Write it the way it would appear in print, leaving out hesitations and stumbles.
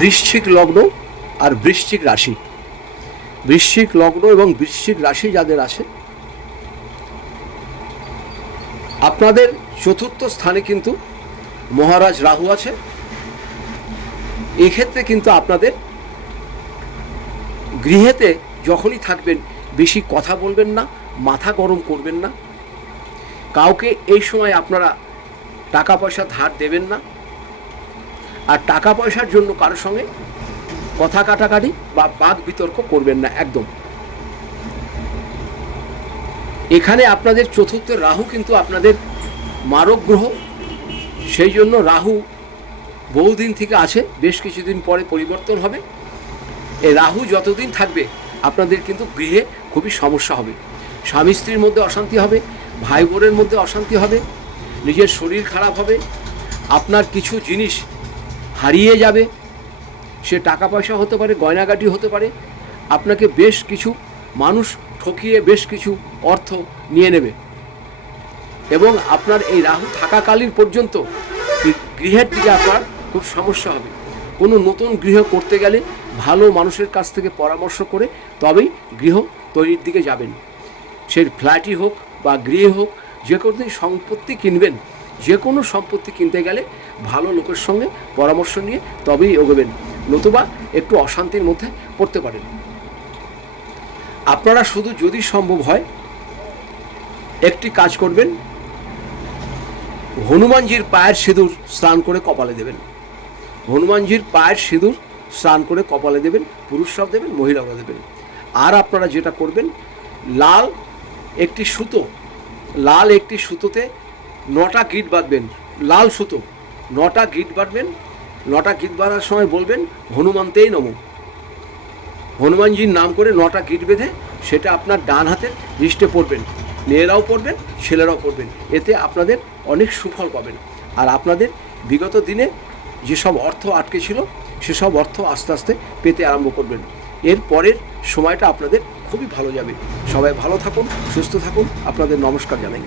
বৃশ্চিক লগ্ন আর বৃশ্চিক রাশি, বৃশ্চিক লগ্ন এবং বৃশ্চিক রাশি যাদের আছে, আপনাদের চতুর্থ স্থানে কিন্তু মহারাজ রাহু আছে। এক্ষেত্রে কিন্তু আপনাদের গৃহেতে যখনই থাকবেন বেশি কথা বলবেন না, মাথা গরম করবেন না, কাউকে এই সময় আপনারা টাকা পয়সা ধার দেবেন না, আর টাকা পয়সার জন্য কারোর সঙ্গে কথা কাটাকাটি বা বাদ বিতর্ক করবেন না একদম। এখানে আপনাদের চতুর্থ রাহু কিন্তু আপনাদের মারক গ্রহ, সেই জন্য রাহু বহুদিন থেকে আছে, বেশ কিছুদিন পরে পরিবর্তন হবে। এই রাহু যতদিন থাকবে আপনাদের কিন্তু গৃহে খুবই সমস্যা হবে, স্বামী স্ত্রীর মধ্যে অশান্তি হবে, ভাই বোনের মধ্যে অশান্তি হবে, নিজের শরীর খারাপ হবে, আপনার কিছু জিনিস হারিয়ে যাবে, সে টাকা পয়সা হতে পারে, গয়নাগাটি হতে পারে, আপনাকে বেশ কিছু মানুষ ঠকিয়ে বেশ কিছু অর্থ নিয়ে নেবে। এবং আপনার এই রাহু থাকাকালীন পর্যন্ত গৃহের দিকে আপনার খুব সমস্যা হবে। কোনো নতুন গৃহ করতে গেলে ভালো মানুষের কাছ থেকে পরামর্শ করে তবেই গৃহ তৈরির দিকে যাবেন। সে ফ্ল্যাটই হোক বা গৃহ হোক, যে কোনো সম্পত্তি কিনবেন, যে কোনো সম্পত্তি কিনতে গেলে ভালো লোকের সঙ্গে পরামর্শ নিয়ে তবেই এগোবেন, নতুবা একটু অশান্তির মধ্যে পড়তে পারেন। আপনারা শুধু যদি সম্ভব হয় একটি কাজ করবেন, হনুমানজির পায়ের সিঁদুর স্নান করে কপালে দেবেন। হনুমানজির পায়ের সিঁদুর স্নান করে কপালে দেবেন, পুরুষরাও দেবেন, মহিলারাও দেবেন। আর আপনারা যেটা করবেন, লাল একটি সুতোতে 9টা গিট বাঁধবেন, লাল সুতো 9টা গিট বাঁধবেন। 9টা গিট বাঁধার সময় বলবেন হনুমানতেই নমঃ, হনুমানজির নাম করে 9টা গিট বেঁধে সেটা আপনার ডান হাতের দৃষ্টে পড়বেন, মেয়েরাও পড়বেন, ছেলেরাও পড়বেন। এতে আপনাদের অনেক সুফল পাবেন। আর আপনাদের বিগত দিনে যেসব অর্থ আটকে ছিল সেসব অর্থ আস্তে আস্তে পেতে আরম্ভ করবেন। এর পরের সময়টা আপনাদের খুবই ভালো যাবে। সবাই ভালো থাকুন, সুস্থ থাকুন, আপনাদের নমস্কার জানাই।